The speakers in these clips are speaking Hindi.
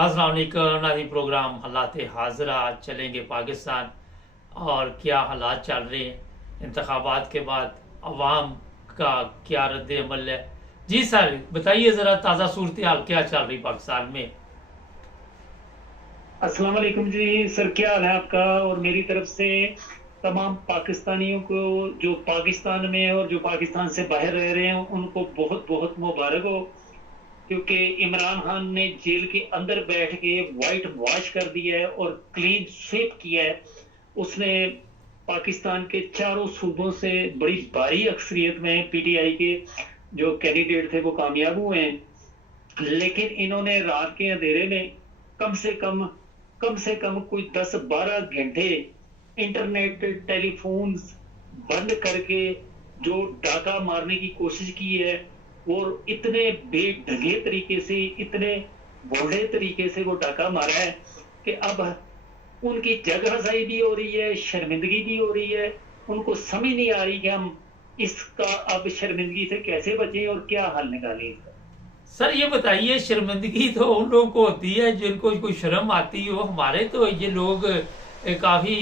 अस्सलामुअलैकुम नाज़रीन, प्रोग्राम हालात हाजरा चलेंगे पाकिस्तान और क्या हालात चल रहे हैं इंतखाबात के बाद अवाम का क्या रद्द अमल है। जी सर बताइए ज़रा, ताज़ा सूरत हाल क्या चल रही पाकिस्तान में। अस्सलाम वालेकुम जी सर, क्या हाल है आपका? और मेरी तरफ से तमाम पाकिस्तानियों को जो पाकिस्तान में है और जो पाकिस्तान से बाहर रह रहे हैं उनको बहुत बहुत मुबारक हो, क्योंकि इमरान खान ने जेल के अंदर बैठ के वाइट वॉश कर दिया है और क्लीन स्वीप किया है। उसने पाकिस्तान के चारों सूबों से बड़ी भारी अक्सरियत में पीटीआई के जो कैंडिडेट थे वो कामयाब हुए हैं। लेकिन इन्होंने रात के अंधेरे में कम से कम कोई 10-12 घंटे इंटरनेट टेलीफोन्स बंद करके जो डाका मारने की कोशिश की है, और इतने बेढंगे तरीके से, इतने भोले तरीके से वो डाका मारा है कि अब उनकी जगहज़ाई भी हो रही है, शर्मिंदगी भी हो रही है। उनको समझ नहीं आ रही कि हम इसका अब शर्मिंदगी से कैसे बचें और क्या हल निकालें इसका। सर ये बताइए, शर्मिंदगी तो उन लोगों को होती है जिनको कोई शर्म आती हो। हमारे तो ये लोग काफ़ी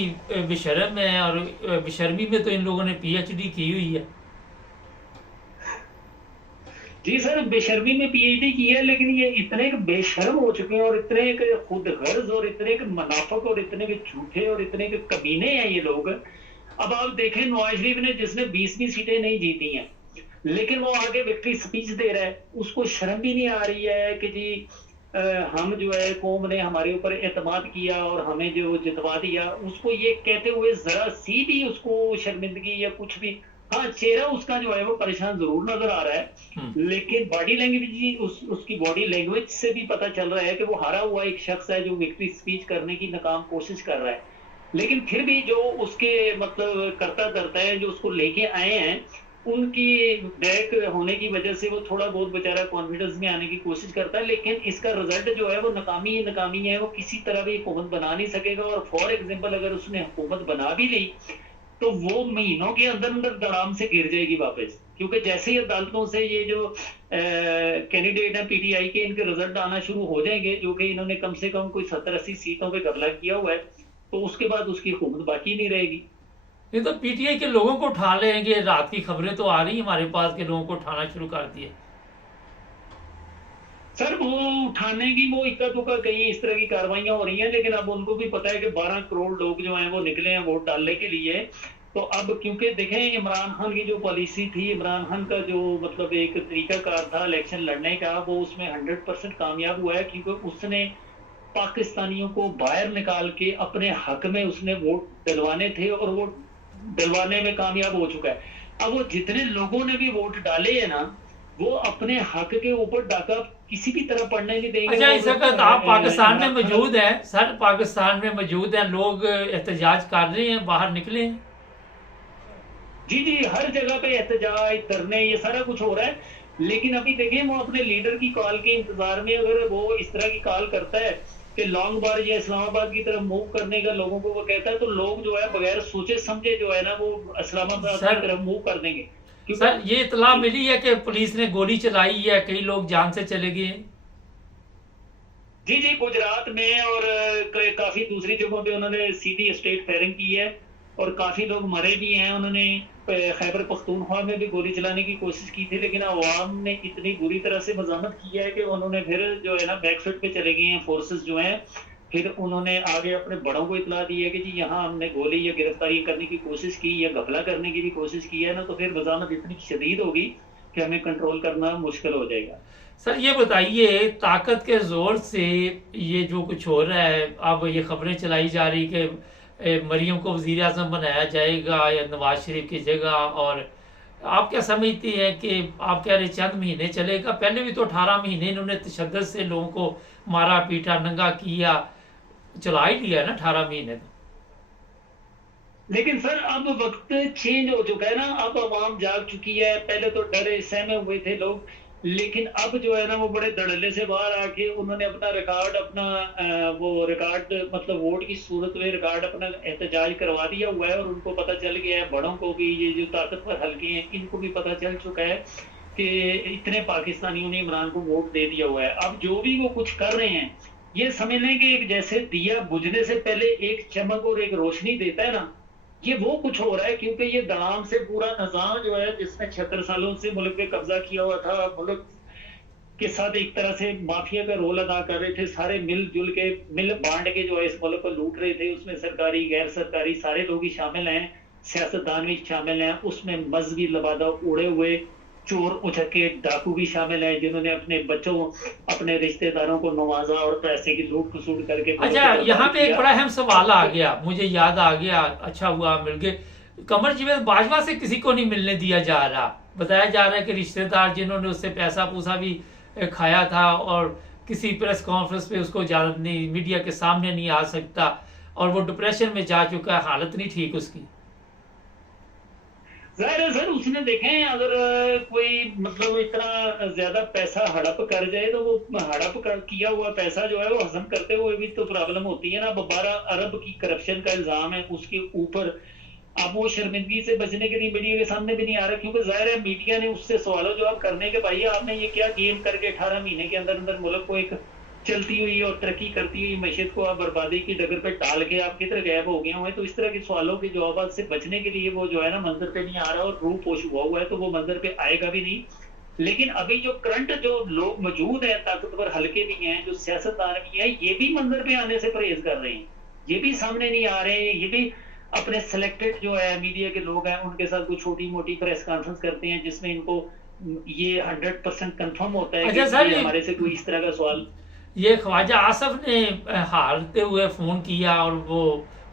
बेशर्म है और बेशर्मी में तो इन लोगों ने पीएचडी की हुई है। जी सर, बेशर्मी में पीएचडी की है, लेकिन ये इतने बेशर्म हो चुके हैं और इतने के खुद गर्ज और इतने के मुनाफिक और इतने के झूठे और इतने के कमीने हैं ये लोग। अब आप देखें, नवाज शरीफ ने जिसने 20 सीटें नहीं जीती हैं, लेकिन वो आगे विक्ट्री स्पीच दे रहा है, उसको शर्म भी नहीं आ रही है कि जी हम जो है कौम ने हमारे ऊपर एतमाद किया और हमें जो जितवा दिया। उसको ये कहते हुए जरा सी भी उसको शर्मिंदगी या कुछ भी, हाँ चेहरा उसका जो है वो परेशान जरूर नजर आ रहा है, लेकिन बॉडी लैंग्वेज ही उसकी बॉडी लैंग्वेज से भी पता चल रहा है कि वो हारा हुआ एक शख्स है जो विक्ट्री स्पीच करने की नाकाम कोशिश कर रहा है। लेकिन फिर भी जो उसके मतलब करता करता है, जो उसको लेके आए हैं, उनकी बैक होने की वजह से वो थोड़ा बहुत बेचारा कॉन्फिडेंस में आने की कोशिश करता है। लेकिन इसका रिजल्ट जो है वो नाकामी ही नाकामी है। वो किसी तरह भी हुकूमत बना नहीं सकेगा। और फॉर एग्जाम्पल अगर उसने हुकूमत बना भी ली तो वो महीनों के अंदर अंदर धड़ाम से गिर जाएगी वापस, क्योंकि जैसे ही अदालतों से ये जो कैंडिडेट है पीटीआई के, इनके रिजल्ट आना शुरू हो जाएंगे, जो कि इन्होंने कम से कम कोई 70-80 सीटों पे कब्जा किया हुआ है, तो उसके बाद उसकी हुकूमत बाकी नहीं रहेगी। ये तो पीटीआई के लोगों को उठा लेंगे। रात की खबरें तो आ रही हैं हमारे पास के लोगों को उठाना शुरू कर दिए। सर वो उठाने की वो इक्का दुक्का कहीं इस तरह की कार्रवाइयां हो रही हैं, लेकिन अब उनको भी पता है कि 12 करोड़ लोग जो हैं वो निकले हैं वोट डालने के लिए। तो अब क्योंकि देखें, इमरान खान की जो पॉलिसी थी, इमरान खान का जो मतलब एक तरीकाकार था इलेक्शन लड़ने का, वो उसमें 100% कामयाब हुआ है, क्योंकि उसने पाकिस्तानियों को बाहर निकाल के अपने हक में उसने वोट डलवाने थे और वो डलवाने में कामयाब हो चुका है। अब वो जितने लोगों ने भी वोट डाले हैं ना, वो अपने हक के ऊपर डाका किसी भी तरह पड़ने नहीं देंगे। अच्छा, इस वक्त आप पाकिस्तान में इमरान खान, मौजूद हैं सर, पाकिस्तान में मौजूद हैं, लोग एहतजाज कर रहे हैं, बाहर निकले हैं। जी जी, हर जगह पे एहतजाज धरने ये सारा कुछ हो रहा है। लेकिन अभी देखें, वो अपने लीडर की कॉल के इंतजार में, अगर वो इस तरह की कॉल करता है कि लॉन्ग मार्च या इस्लामाबाद की तरफ मूव करने का लोगों को वो कहता है, तो लोग जो है बगैर सोचे समझे जो है ना वो इस्लामाबाद की सर तरफ मूव कर देंगे, सर ये इतला क्योंकि मिली है कि पुलिस ने गोली चलाई है, कई लोग जान से चले गए हैं। जी जी, गुजरात में और काफी दूसरी जगहों पे उन्होंने सीधी स्टेट फायरिंग की है और काफी लोग मरे भी हैं। उन्होंने खैबर पख्तूनख्वा में भी गोली चलाने की कोशिश की थी, लेकिन अवाम ने इतनी बुरी तरह से मजामत की है कि उन्होंने फिर जो है ना बैकफुट पे चले गए हैं फोर्सेस जो हैं। फिर उन्होंने आगे अपने बड़ों को इतला दी है कि जी यहाँ हमने गोली या गिरफ्तारी करने की कोशिश की या घपला करने की भी कोशिश की है ना, तो फिर मजामत इतनी शदीद होगी कि हमें कंट्रोल करना मुश्किल हो जाएगा। सर ये बताइए, ताकत के जोर से ये जो कुछ हो रहा है, अब ये खबरें चलाई जा रही कि मरियम को वजीर आजम बनाया जाएगा या नवाज शरीफ की जगह, और आप क्या समझती हैं कि आप कह रहे चंद महीने चलेगा? पहले भी तो 18 महीने इन्होंने तशद्दुद से लोगों को मारा पीटा नंगा किया, चला ही लिया ना 18 महीने तो। लेकिन सर अब वक्त चेंज हो चुका है ना, अब आवाम जाग चुकी है। पहले तो डरे सहमे हुए थे लोग, लेकिन अब जो है ना वो बड़े धड़ल्ले से बाहर आके उन्होंने अपना रिकॉर्ड, अपना वो रिकॉर्ड मतलब वोट की सूरत में रिकॉर्ड अपना एहतजाज करवा दिया हुआ है। और उनको पता चल गया है, बड़ों को भी, ये जो ताकतवर हल्के हैं इनको भी पता चल चुका है कि इतने पाकिस्तानियों ने इमरान को वोट दे दिया हुआ है। अब जो भी वो कुछ कर रहे हैं ये समझ लें कि एक जैसे दिया बुझने से पहले एक चमक और एक रोशनी देता है ना, ये वो कुछ हो रहा है, क्योंकि ये दड़ाम से पूरा निजाम जो है जिसने 76 सालों से मुल्क पे कब्जा किया हुआ था, मुल्क के साथ एक तरह से माफिया का रोल अदा कर रहे थे, सारे मिलजुल के मिल बांट के जो है इस मुल्क को लूट रहे थे। उसमें सरकारी गैर सरकारी सारे लोग ही शामिल हैं, सियासतदान भी शामिल हैं, उसमें मजहबी लबादा उड़े हुए चोर उचक्के डाकू भी शामिल हैं, जिन्होंने अपने बच्चों अपने रिश्तेदारों को नवाजा और पैसे की लूट खसूट करके। अच्छा, यहाँ पे एक बड़ा अहम सवाल आ गया, मुझे याद आ गया, अच्छा हुआ मिल गए। कमर जावेद बाजवा से किसी को नहीं मिलने दिया जा रहा। बताया जा रहा है कि रिश्तेदार जिन्होंने उससे पैसा पूसा भी खाया था और किसी प्रेस कॉन्फ्रेंस पे उसको नहीं, मीडिया के सामने नहीं आ सकता और वो डिप्रेशन में जा चुका है, हालत नहीं ठीक उसकी। जाहिर है सर, उसने देखें अगर कोई मतलब इतना ज्यादा पैसा हड़प कर जाए तो वो हड़प कर किया हुआ पैसा जो है वो हजम करते हुए भी तो प्रॉब्लम होती है ना। 12 अरब की करप्शन का इल्जाम है उसके ऊपर। अब वो शर्मिंदगी से बचने के लिए मीडिया के सामने भी नहीं आ रहा, क्योंकि जाहिर है मीडिया ने उससे सवालों जवाब करने के, भाई आपने ये क्या गेम करके 18 महीने के अंदर अंदर मुल्क को एक चलती हुई और तरक्की करती हुई मैशत को आप बर्बादी की डगर पे डाल के आप किधर गायब हो गए हुए। तो इस तरह के सवालों के जवाब से बचने के लिए वो जो है ना मंजर पे नहीं आ रहा और रूप पोष हुआ है, तो वो मंजर पे आएगा भी नहीं। लेकिन अभी जो करंट जो लोग मौजूद है, ताकतवर हल्के भी हैं, जो सियासतदान भी है, ये भी मंजर पे आने से परहेज कर रहे हैं, ये भी सामने नहीं आ रहे हैं। ये भी अपने सिलेक्टेड जो है मीडिया के लोग हैं उनके साथ कोई छोटी मोटी प्रेस कॉन्फ्रेंस करते हैं जिसमें इनको ये 100% कंफर्म होता है अच्छा कि सर, हमारे से कोई इस तरह का सवाल। ये ख्वाजा आसफ ने हारते हुए फोन किया और वो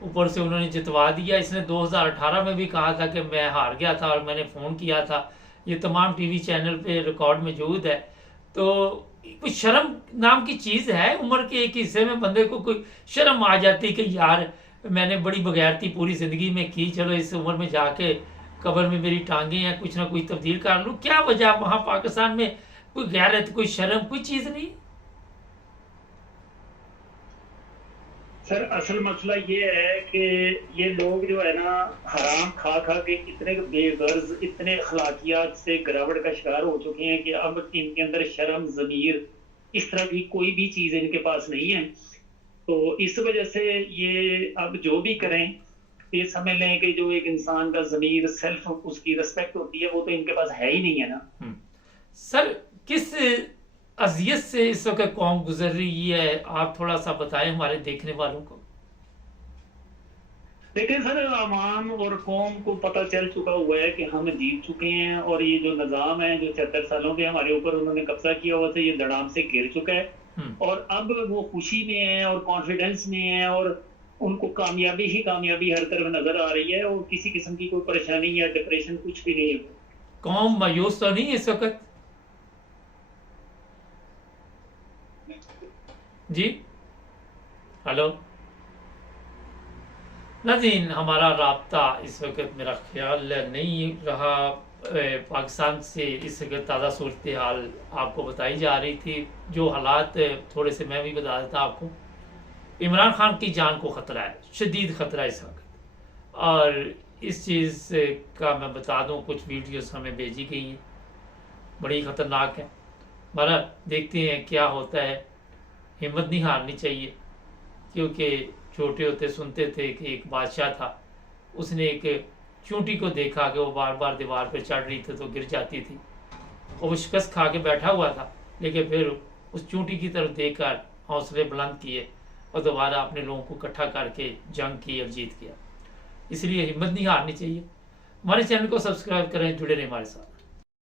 ऊपर से उन्होंने जितवा दिया। इसने 2018 में भी कहा था कि मैं हार गया था और मैंने फोन किया था। ये तमाम टीवी चैनल पे रिकॉर्ड मौजूद है। तो कुछ शर्म नाम की चीज है, उम्र के एक हिस्से में बंदे को कोई शर्म आ जाती कि यार मैंने बड़ी बगैरती पूरी जिंदगी में की, चलो इस उम्र में जाके कब्र में मेरी टांगे हैं, कुछ ना कुछ तब्दील कर लूं। क्या वजह वहां पाकिस्तान में कोई गैरत, कोई शर्म, कोई चीज नहीं? सर असल मसला ये है कि ये लोग जो है ना हराम खा खा के इतने बेगर्ज, इतने अखलाकियात से गिरावट का शिकार हो चुके हैं कि अब इनके अंदर शर्म, ज़मीर, इस तरह की कोई भी चीज इनके पास नहीं है। तो इस वजह से ये अब जो भी करें, ये समझ लें कि जो एक इंसान का ज़मीर, सेल्फ, उसकी रिस्पेक्ट होती है, वो तो इनके पास है ही नहीं है ना। सर किस अजियत से इस वक्त कौम गुजर रही है, आप थोड़ा सा बताएं हमारे देखने वालों को। लेकिन सर आवाम और कौम को पता चल चुका हुआ है कि हम जीत चुके हैं और ये जो निज़ाम है जो 76 सालों के हमारे ऊपर उन्होंने कब्जा किया हुआ था, ये धड़ाम से गिर चुका है और अब वो खुशी में है और कॉन्फिडेंस में है और उनको कामयाबी ही कामयाबी हर तरफ नजर आ रही है और किसी किस्म की कोई परेशानी या डिप्रेशन कुछ भी नहीं है। कौम मायूस तो नहीं इस वक्त? जी हेलो नाज़रीन, हमारा राब्ता इस वक्त मेरा ख्याल नहीं रहा। पाकिस्तान से इस वक्त ताज़ा सूरत हाल आपको बताई जा रही थी। जो हालात थोड़े से मैं भी बता देता आपको। इमरान खान की जान को ख़तरा है, शदीद ख़तरा इस वक्त। और इस चीज़ का मैं बता दूं, कुछ वीडियोस हमें भेजी गई हैं, बड़ी ख़तरनाक है। मगर देखते हैं क्या होता है। हिम्मत नहीं हारनी चाहिए, क्योंकि छोटे होते सुनते थे कि एक बादशाह था, उसने एक चूंटी को देखा कि वो बार बार दीवार पर चढ़ रही थी तो गिर जाती थी और वो शिकस्त खा के बैठा हुआ था, लेकिन फिर उस चूंटी की तरफ देखकर हौसले बुलंद किए और दोबारा अपने लोगों को इकट्ठा करके जंग की और जीत गया। इसलिए हिम्मत नहीं हारनी चाहिए। हमारे चैनल को सब्सक्राइब करें, जुड़े रहें हमारे साथ।